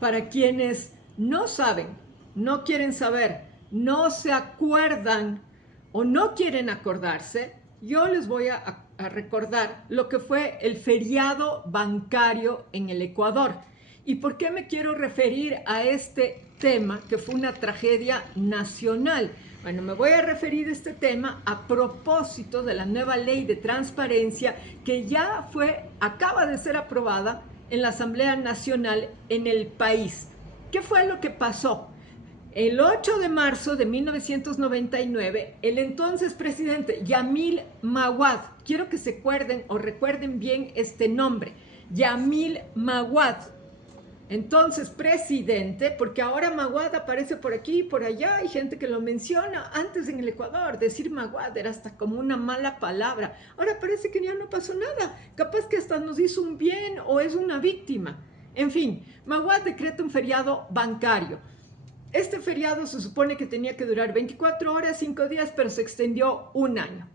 Para quienes no saben, no quieren saber, no se acuerdan o no quieren acordarse, yo les voy a recordar lo que fue el feriado bancario en el Ecuador. ¿Y por qué me quiero referir a este tema que fue una tragedia nacional? Bueno, me voy a referir a este tema a propósito de la nueva ley de transparencia que ya acaba de ser aprobada en la Asamblea Nacional en el país. ¿Qué fue lo que pasó? El 8 de marzo de 1999, el entonces presidente Yamil Maguad, quiero que se acuerden o recuerden bien este nombre, Yamil Maguad, entonces presidente, porque ahora Maguad aparece por aquí y por allá, hay gente que lo menciona. Antes en el Ecuador decir Maguad era hasta como una mala palabra, ahora parece que ya no pasó nada, capaz que hasta nos hizo un bien o es una víctima. En fin, Maguad decreta un feriado bancario. Este feriado se supone que tenía que durar 24 horas, 5 días, pero se extendió un año.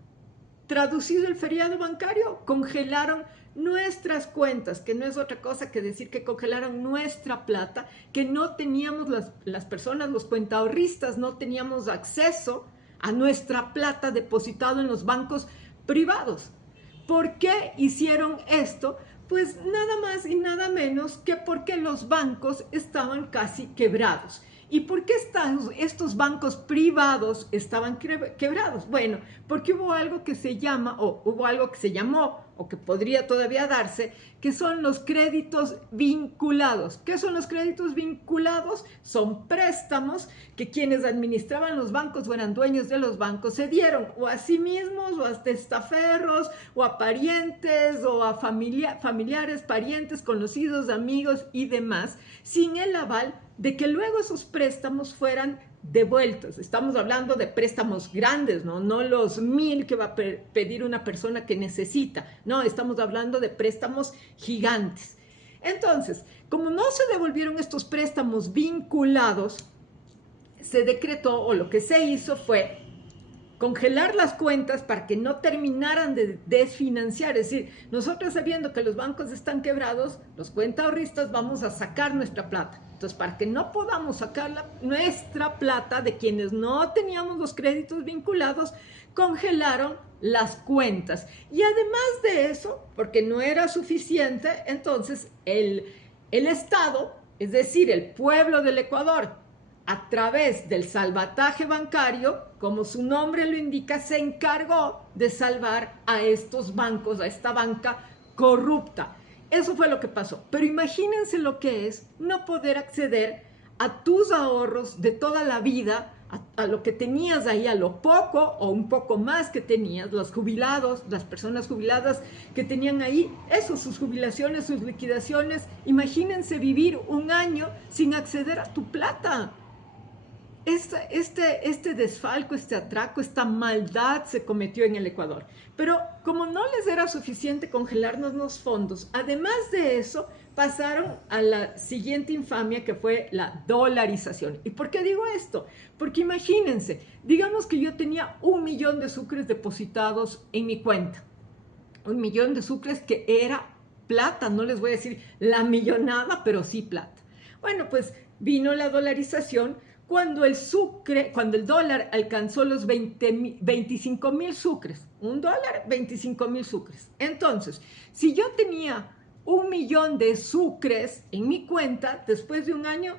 Traducido el feriado bancario, congelaron nuestras cuentas, que no es otra cosa que decir que congelaron nuestra plata, que no teníamos las personas, los cuentaahorristas, no teníamos acceso a nuestra plata depositado en los bancos privados. ¿Por qué hicieron esto? Pues nada más y nada menos que porque los bancos estaban casi quebrados. ¿Y por qué estos bancos privados estaban quebrados? Bueno, porque hubo algo que se llama, o hubo algo que se llamó, o que podría todavía darse, que son los créditos vinculados. ¿Qué son los créditos vinculados? Son préstamos que quienes administraban los bancos o eran dueños de los bancos se dieron o a sí mismos, o a testaferros, o a parientes, o a familiares, parientes, conocidos, amigos y demás, sin el aval de que luego esos préstamos fueran devueltos. Estamos hablando de préstamos grandes, no los 1,000 que va a pedir una persona que necesita, no, estamos hablando de préstamos gigantes. Entonces, como no se devolvieron estos préstamos vinculados, se decretó, o lo que se hizo fue congelar las cuentas para que no terminaran de desfinanciar. Es decir, nosotros sabiendo que los bancos están quebrados, los cuentaahorristas vamos a sacar nuestra plata. Entonces, para que no podamos sacar nuestra plata de quienes no teníamos los créditos vinculados, congelaron las cuentas. Y además de eso, porque no era suficiente, entonces el Estado, es decir, el pueblo del Ecuador, a través del salvataje bancario, como su nombre lo indica, se encargó de salvar a estos bancos, a esta banca corrupta. Eso fue lo que pasó. Pero imagínense lo que es no poder acceder a tus ahorros de toda la vida, a lo que tenías ahí, a lo poco o un poco más que tenías, los jubilados, las personas jubiladas que tenían ahí, eso, sus jubilaciones, sus liquidaciones. Imagínense vivir un año sin acceder a tu plata. Este desfalco, este atraco, esta maldad se cometió en el Ecuador. Pero como no les era suficiente congelarnos los fondos, además de eso, pasaron a la siguiente infamia, que fue la dolarización. ¿Y por qué digo esto? Porque imagínense, digamos que yo tenía 1,000,000 de sucres depositados en mi cuenta. 1,000,000 de sucres que era plata, no les voy a decir la millonada, pero sí plata. Bueno, pues vino la dolarización cuando el dólar alcanzó los 25,000 sucres. $1, 25,000 sucres. Entonces, si yo tenía 1,000,000 de sucres en mi cuenta, después de un año,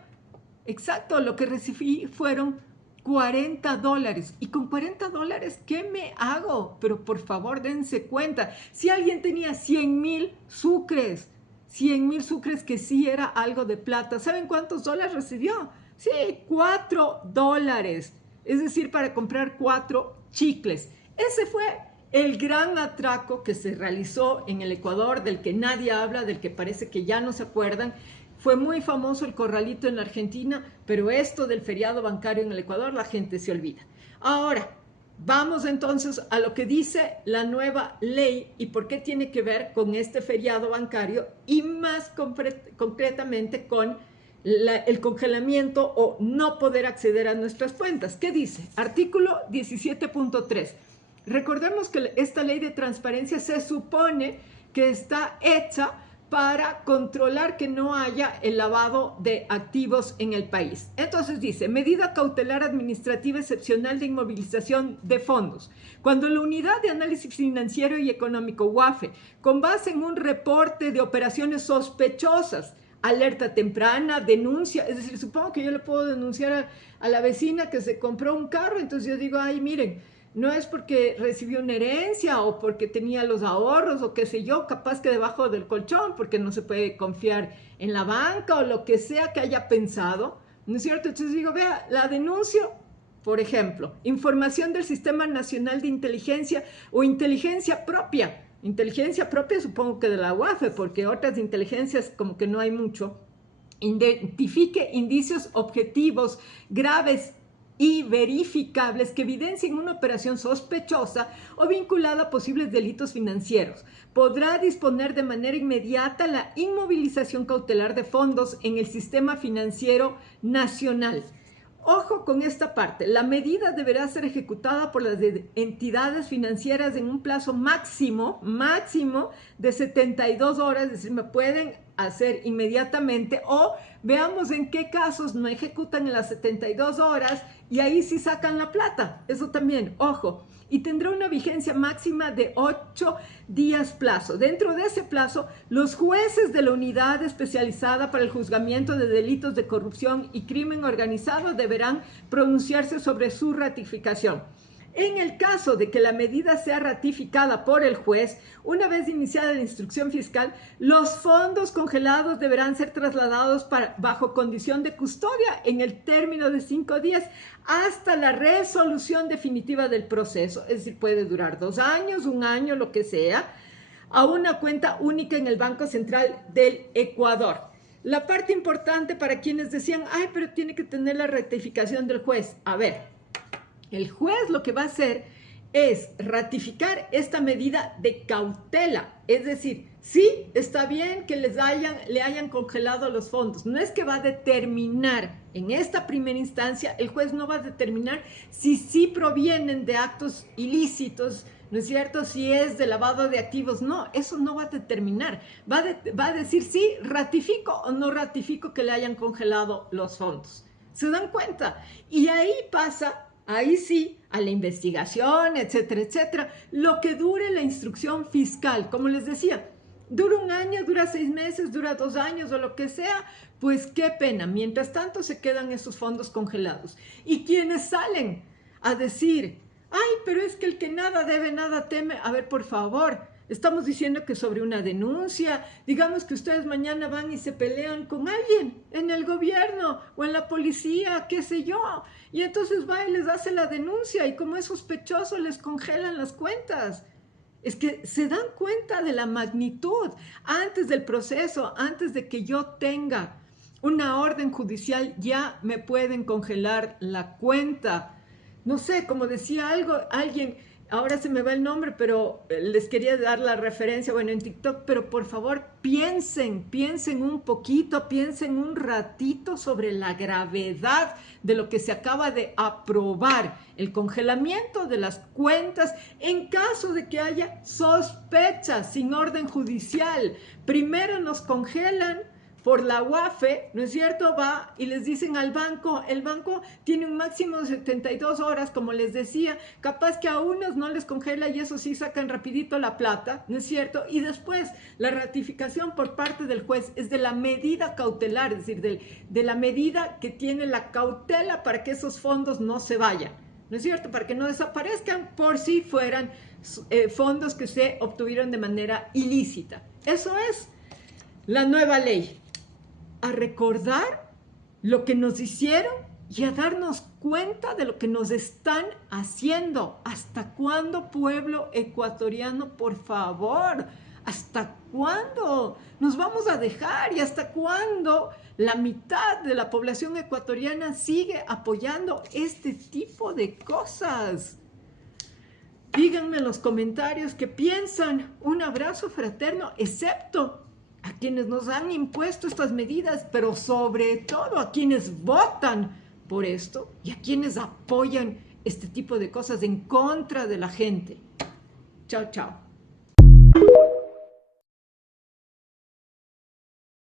exacto, lo que recibí fueron $40. Y con $40, ¿qué me hago? Pero por favor, dense cuenta. Si alguien tenía 100,000 sucres, 100,000 sucres, que sí era algo de plata, ¿saben cuántos dólares recibió? Sí, $4. Es decir, para comprar 4 chicles. Ese fue el gran atraco que se realizó en el Ecuador, del que nadie habla, del que parece que ya no se acuerdan. Fue muy famoso el corralito en la Argentina, pero esto del feriado bancario en el Ecuador, la gente se olvida. Ahora, vamos entonces a lo que dice la nueva ley y por qué tiene que ver con este feriado bancario y más concretamente con el congelamiento o no poder acceder a nuestras cuentas. ¿Qué dice? Artículo 17.3. Recordemos que esta ley de transparencia se supone que está hecha para controlar que no haya el lavado de activos en el país. Entonces dice, medida cautelar administrativa excepcional de inmovilización de fondos. Cuando la Unidad de Análisis Financiero y Económico, UAFE, con base en un reporte de operaciones sospechosas, alerta temprana, denuncia, es decir, supongo que yo le puedo denunciar a la vecina que se compró un carro, entonces yo digo, ay, miren, no es porque recibió una herencia o porque tenía los ahorros o qué sé yo, capaz que debajo del colchón, porque no se puede confiar en la banca o lo que sea que haya pensado, ¿no es cierto? Entonces digo, vea, la denuncio, por ejemplo, información del Sistema Nacional de Inteligencia o inteligencia propia. Inteligencia propia supongo que de la UAFE, porque otras inteligencias como que no hay mucho. Identifique indicios objetivos graves y verificables que evidencien una operación sospechosa o vinculada a posibles delitos financieros. Podrá disponer de manera inmediata la inmovilización cautelar de fondos en el sistema financiero nacional. Ojo con esta parte, la medida deberá ser ejecutada por las entidades financieras en un plazo máximo de 72 horas, es decir, me pueden hacer inmediatamente o veamos en qué casos no ejecutan en las 72 horas y ahí sí sacan la plata, eso también, ojo. Y tendrá una vigencia máxima de 8 días plazo. Dentro de ese plazo, los jueces de la unidad especializada para el juzgamiento de delitos de corrupción y crimen organizado deberán pronunciarse sobre su ratificación. En el caso de que la medida sea ratificada por el juez, una vez iniciada la instrucción fiscal, los fondos congelados deberán ser trasladados bajo condición de custodia en el término de 5 días hasta la resolución definitiva del proceso. Es decir, puede durar 2 años, 1 año, lo que sea, a una cuenta única en el Banco Central del Ecuador. La parte importante para quienes decían, ay, pero tiene que tener la ratificación del juez. A ver, el juez lo que va a hacer es ratificar esta medida de cautela, es decir, sí está bien que le hayan congelado los fondos, no es que va a determinar en esta primera instancia, el juez no va a determinar si sí provienen de actos ilícitos, ¿no es cierto? Si es de lavado de activos, no, eso no va a determinar, va a decir sí, ratifico o no ratifico que le hayan congelado los fondos, ¿se dan cuenta? Y ahí pasa... Ahí sí, a la investigación, etcétera, etcétera, lo que dure la instrucción fiscal, como les decía, dura 1 año, dura 6 meses, dura 2 años o lo que sea, pues qué pena, mientras tanto se quedan esos fondos congelados. Y quienes salen a decir, ay, pero es que el que nada debe, nada teme, a ver, por favor, estamos diciendo que sobre una denuncia, digamos que ustedes mañana van y se pelean con alguien en el gobierno o en la policía, qué sé yo, y entonces va y les hace la denuncia y como es sospechoso les congelan las cuentas. Es que se dan cuenta de la magnitud antes del proceso, antes de que yo tenga una orden judicial, ya me pueden congelar la cuenta. No sé, como decía alguien, ahora se me va el nombre, pero les quería dar la referencia, bueno, en TikTok, pero por favor piensen un poquito, piensen un ratito sobre la gravedad de lo que se acaba de aprobar, el congelamiento de las cuentas en caso de que haya sospechas sin orden judicial. Primero nos congelan por la UAFE, ¿no es cierto? Va y les dicen al banco, el banco tiene un máximo de 72 horas, como les decía, capaz que a unos no les congela y eso sí sacan rapidito la plata, ¿no es cierto? Y después la ratificación por parte del juez es de la medida cautelar, es decir, de la medida que tiene la cautela para que esos fondos no se vayan, ¿no es cierto? Para que no desaparezcan por si fueran fondos que se obtuvieron de manera ilícita. Eso es la nueva ley. A recordar lo que nos hicieron y a darnos cuenta de lo que nos están haciendo. ¿Hasta cuándo, pueblo ecuatoriano, por favor? ¿Hasta cuándo nos vamos a dejar? ¿Y hasta cuándo la mitad de la población ecuatoriana sigue apoyando este tipo de cosas? Díganme en los comentarios qué piensan. Un abrazo fraterno, excepto a quienes nos han impuesto estas medidas, pero sobre todo a quienes votan por esto y a quienes apoyan este tipo de cosas en contra de la gente. Chao, chao.